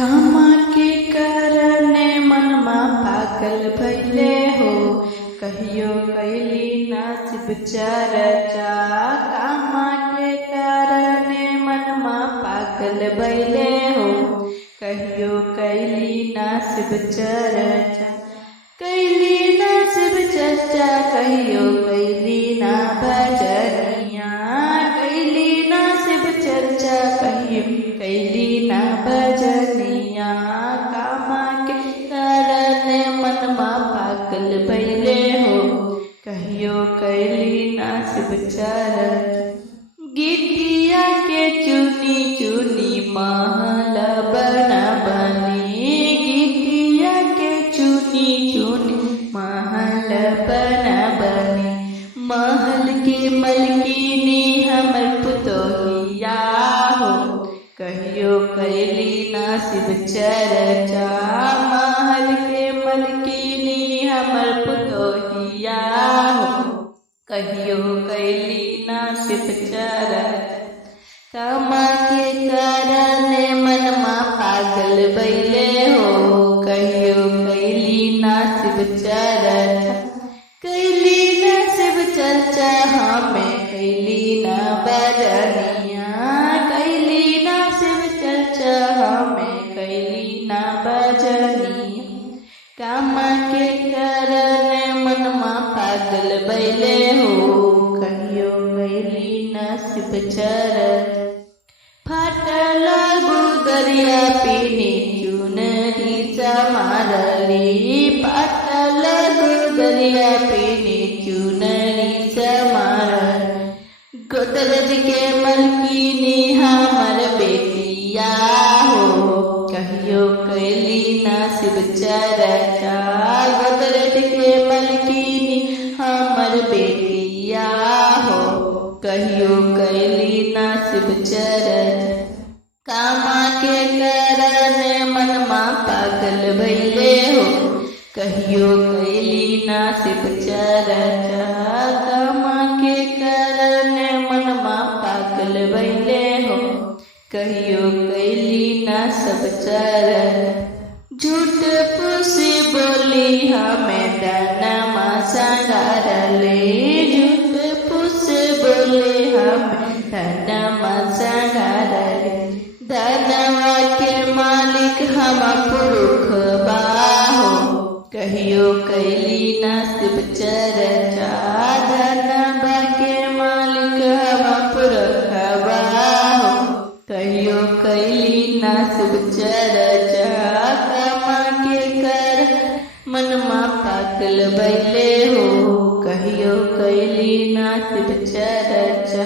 कामा के करने मनमा पागल भइले हो, कहियो कैली नसीब चर्चा। कामा के करने मनमा पागल भइले हो, कहियो कैली नसीब चर्चा। कैली नसीब चर्चा कहियो कैली ना भजनिया। कैली नसीब चर्चा कहियो कैली ना भजनिया। कामा के करने मनमा पागल भइले हो, कहियो कैली नसीब चर्चा। गिट्टिया के चुनी चुनी महल बना बनी। गिट्टिया के चुनी चुनी महल बना बनी। महल के मलकिनी हमर पुतोहिया हो, कहियो कैली नसीब चर्चा। महल के मलकिनी हमर पुतोहिया हो, कहियो कैली नसीब चर्चा। कामा के करने मनमा पागल भइले हो, कहियो कैली नसीब चर्चा। कैली नसीब चर्चा हमें कैली ना भजनिया। कैली नसीब चर्चा हमें कैली ना भजनिया। कामा के करने मनमा पागल भइले हो, कहियो कैली नसीब चर्चा। फाटल गुदरिया पीनी चुनरी समारली। फाटल गुदरिया पीनी चुनरी समारली। गोदरेज के मलकिनी हमर बेटिया हो, कहियो कैली नसीब चर्चा। गोदरेज के मलकिनी हमर बेटिया हो, कहियो कैली नसीब चर्चा। कामा के करने मनमा पागल भइले हो, कहियो कैली नसीब चर्चा। कामा के करने मनमा पागल भइले हो, कहियो कैली नसीब चर्चा। झूठ पुसी बोली हमें दानमा संगारले। झूठ पुसी बोली हमें दानमा संगारले। दानवा के मालिक हम पुरुष बाहो, कहियो कैली नसीब चर्चा। दानवा के मालिक हम पुरुष बाहो, कहियो कैली नसीब चर्चा। कामा के कर मनमा पागल भइले हो, कहियो कैली नसीब चर्चा।